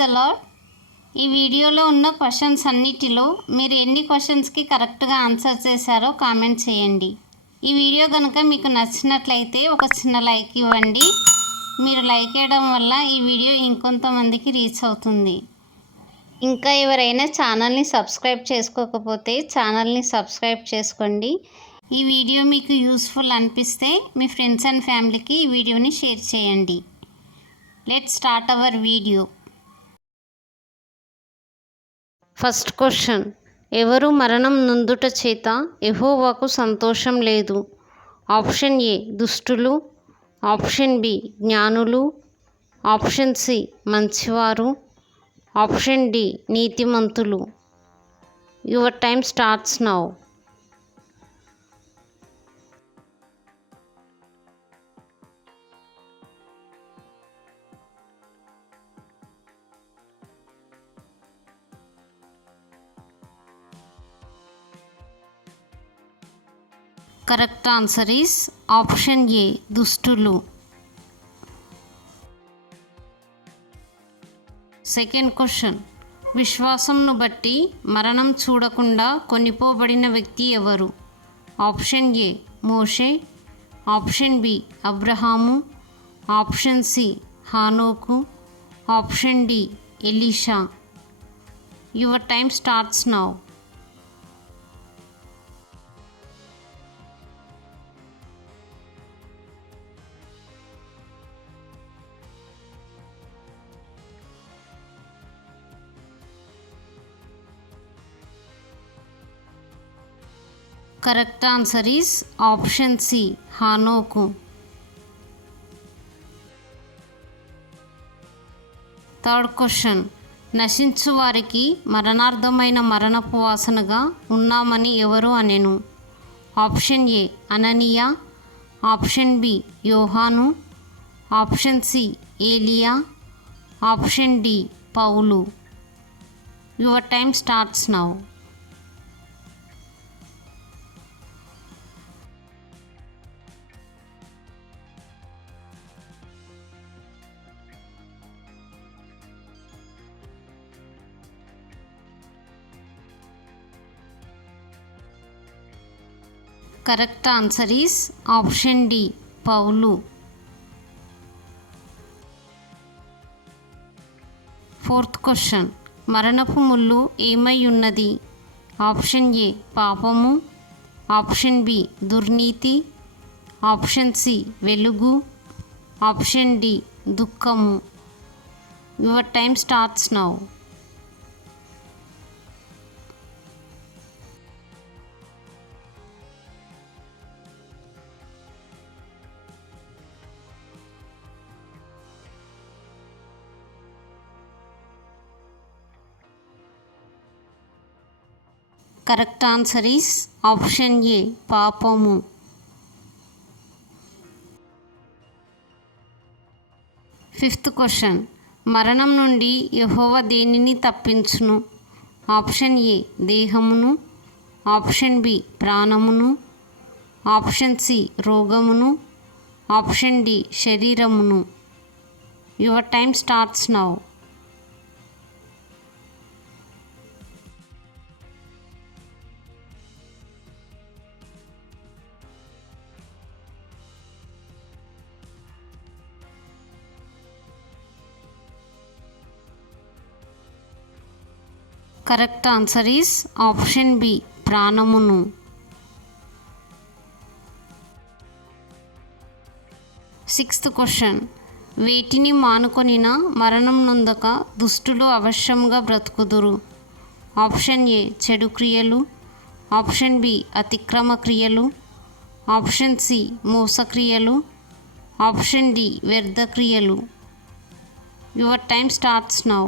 The lord. ఈ వీడియోలో ఉన్న క్వశ్చన్స్ అన్నిటిలో మీరు ఎన్ని క్వశ్చన్స్కి కరెక్ట్గా ఆన్సర్ చేశారో కామెంట్ చేయండి. ఈ వీడియో కనుక మీకు నచ్చినట్లయితే ఒక చిన్న లైక్ ఇవ్వండి. మీరు లైక్ చేయడం వల్ల ఈ వీడియో ఇంకొంతమందికి రీచ్ అవుతుంది. ఇంకా ఎవరైనా ఛానల్ని సబ్స్క్రైబ్ చేసుకోకపోతే ఛానల్ని సబ్స్క్రైబ్ చేసుకోండి. ఈ వీడియో మీకు యూస్ఫుల్ అనిపిస్తే మీ ఫ్రెండ్స్ అండ్ ఫ్యామిలీకి ఈ వీడియోని షేర్ చేయండి. Let's start our video. First question, ఎవరు మరణం నొందుట చేత యెహోవాకు సంతోషం లేదు? ఆప్షన్ ఏ దుష్టులు, ఆప్షన్ బి జ్ఞానులు, ఆప్షన్ సి మంచివారు, ఆప్షన్ డి నీతిమంతులు. Your time starts now. Correct answer is option A దుష్టులు. సెకండ్ క్వశ్చన్, విశ్వాసంను బట్టి మరణం చూడకుండా కొనిపోబడిన వ్యక్తి ఎవరు? ఆప్షన్ ఏ మోషే, ఆప్షన్ బి అబ్రహాము, ఆప్షన్ సి హానోకు, ఆప్షన్ డి ఎలీషా. Your time starts now. Correct answer is option C హానోకు. థర్డ్ క్వశ్చన్, నశించు వారికి మరణార్థమైన మరణపు వాసనగా ఉన్నామని ఎవరు అనెను? ఆప్షన్ ఏ అననీయ, ఆప్షన్ బి యోహాను, ఆప్షన్ సి ఏలియా, ఆప్షన్ డి పౌలు. Your time starts now. Correct answer is option D పౌలు. ఫోర్త్ క్వశ్చన్, మరణపు ముళ్ళు ఏమై ఉన్నది? ఆప్షన్ ఏ పాపము, ఆప్షన్ బి దుర్నీతి, ఆప్షన్ సి వెలుగు, ఆప్షన్ డి దుఃఖము. Your time starts now. Correct answer is option A పాపము. ఫిఫ్త్ క్వశ్చన్, మరణం నుండి యెహోవా దేనిని తప్పించును? ఆప్షన్ ఏ దేహమును, ఆప్షన్ బి ప్రాణమును, ఆప్షన్ సి రోగమును, ఆప్షన్ డి శరీరమును. Your time starts now. Correct answer is option B ప్రాణమును. సిక్స్త్ క్వశ్చన్, వేటిని మానుకొనిన మరణం నొందక దుష్టులు అవశ్యముగా బ్రతుకుదురు? ఆప్షన్ ఏ చెడు క్రియలు, ఆప్షన్ బి అతిక్రమ క్రియలు, ఆప్షన్ సి మోసక్రియలు, ఆప్షన్ డి వ్యర్థ క్రియలు. Your time starts now.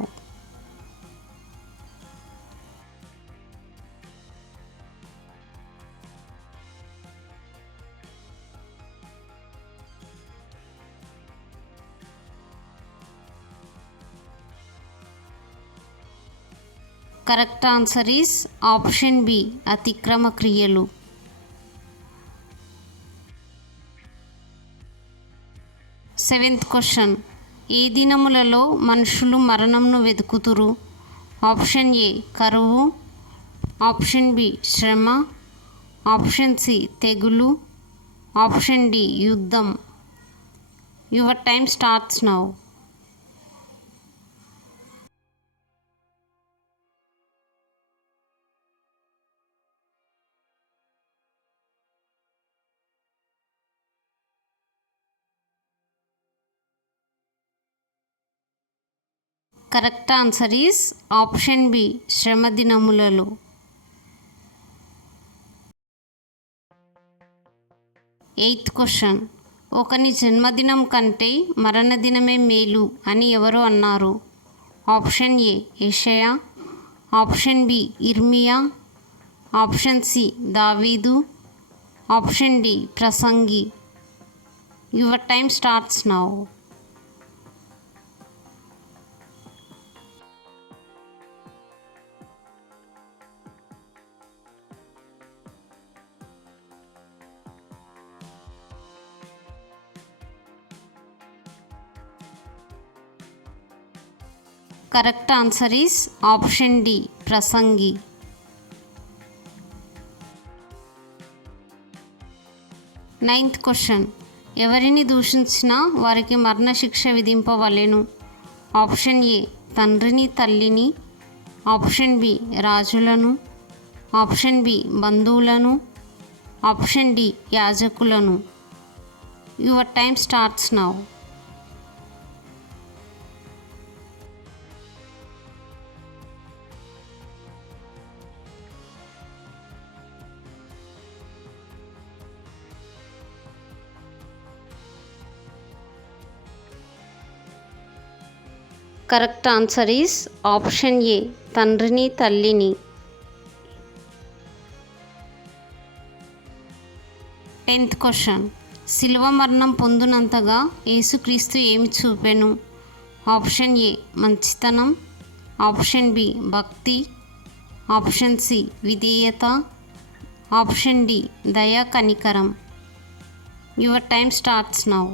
Correct answer is option B అతిక్రమ క్రియలు. సెవెంత్ క్వశ్చన్, ఏ దినములలో మనుషులు మరణంను వెతుకుతురు? ఆప్షన్ ఏ కరువు, ఆప్షన్ బి శ్రమ, ఆప్షన్ సి తెగులు, ఆప్షన్ డి యుద్ధం. Your time starts now. Correct answer is option B శ్రమ దినములలో. 8th question. ఒకని జన్మదినం కంటే మరణదినమే మేలు అని ఎవరు అన్నారు? ఆప్షన్ ఏ యెషయా, ఆప్షన్ బి ఇర్మియా, ఆప్షన్ సి దావీదు, ఆప్షన్ డి ప్రసంగి. Your time starts now. Correct answer is option D ప్రసంగి. 9th question. ఎవరిని దూషించినా వారికి మరణశిక్ష విధింపవలెను? ఆప్షన్ ఏ తండ్రిని తల్లిని, ఆప్షన్ బి రాజులను, ఆప్షన్ బి బంధువులను, ఆప్షన్ డి యాజకులను. Your time starts now. Correct answer is option ఏ తండ్రిని తల్లిని. 10th question. శిలువ మరణం పొందునంతగా యేసుక్రీస్తు ఏమి చూపెను? ఆప్షన్ ఏ మంచితనం, ఆప్షన్ బి భక్తి, ఆప్షన్ సి విధేయత, ఆప్షన్ డి దయా కనికరం. Your time starts now.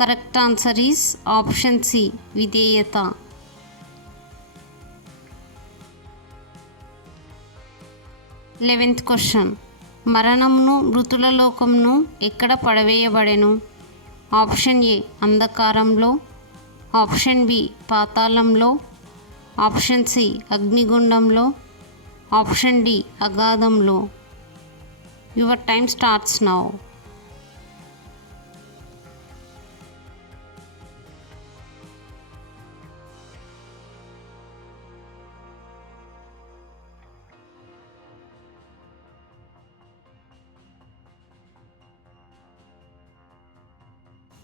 Correct answer is option C విధేయత. 11th question. మరణమును మృతుల లోకమును ఎక్కడ పడవేయబడెను? ఆప్షన్ ఏ అంధకారంలో, ఆప్షన్ బి పాతాళంలో, ఆప్షన్ సి అగ్నిగుండంలో, ఆప్షన్ డి అగాధంలో. Your time starts now.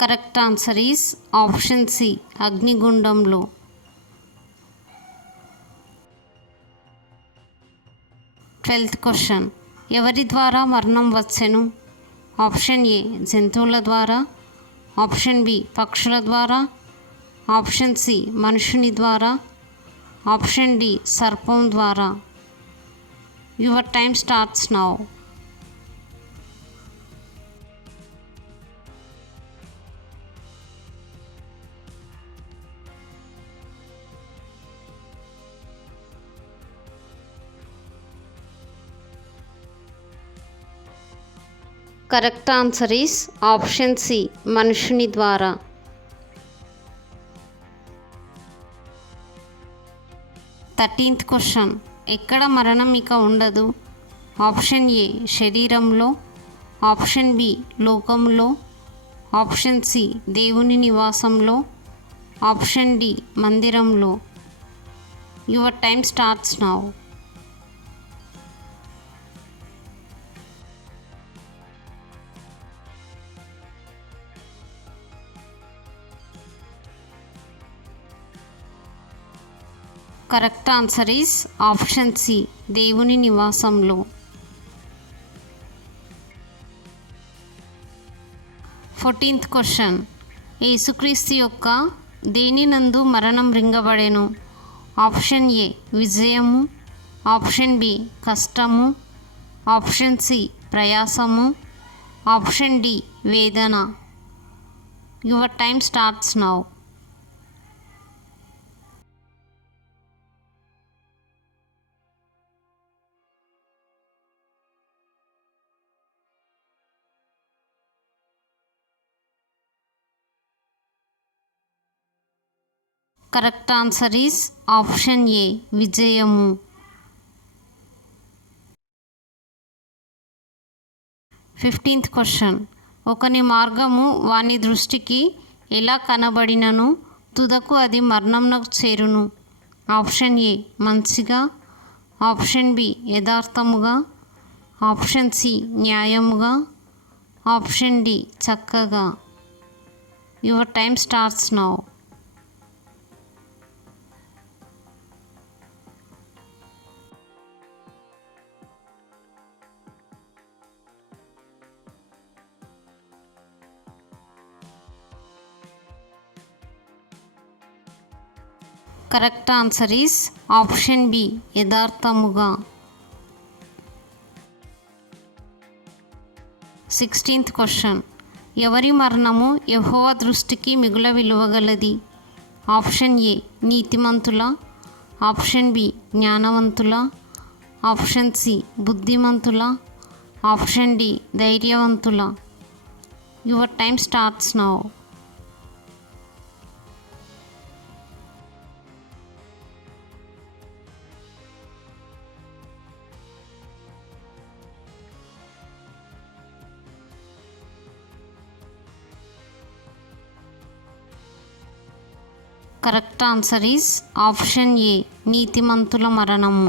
Correct answer is option C అగ్నిగుండంలో. 12th question. ఎవరి ద్వారా మరణం వచ్చెను? ఆప్షన్ ఏ జంతువుల ద్వారా, ఆప్షన్ బి పక్షుల ద్వారా, ఆప్షన్ సి మనుషుని ద్వారా, ఆప్షన్ డి సర్పం ద్వారా. Your time starts now. Correct answer is option C మనుషుని ద్వారా. 13th question. ఎక్కడ మరణం ఇక ఉండదు? ఆప్షన్ ఏ శరీరంలో, ఆప్షన్ బి లోకంలో, ఆప్షన్ సి దేవుని నివాసంలో, ఆప్షన్ డి మందిరంలో. Your time starts now. Correct answer is option C దేవుని నివాసంలో. 14th question. యేసుక్రీస్తు యొక్క దేనినందు మరణం రింగబడెను? Option A Vijayamu, option B కష్టము, ఆప్షన్ సి ప్రయాసము, ఆప్షన్ డి వేదన. Your time starts now. Correct answer is option A Vijayamu. 15th question. ఒకని మార్గము వాని దృష్టికి ఎలా కనబడినను తుదకు అది మరణంనకు చేరును? ఆప్షన్ ఏ మంచిగా, ఆప్షన్ బి యథార్థముగా, ఆప్షన్ సి న్యాయముగా, ఆప్షన్ డి చక్కగా. Your time starts now. Correct answer is option B యథార్థముగా. 16th question. ఎవరి మరణము యెహోవా దృష్టికి మిగుల విలువగలది? ఆప్షన్ ఏ నీతిమంతుల, ఆప్షన్ బి జ్ఞానవంతుల, ఆప్షన్ సి బుద్ధిమంతుల, ఆప్షన్ డి ధైర్యవంతుల. Your time starts now. Correct answer is option A నీతిమంతుల మరణము.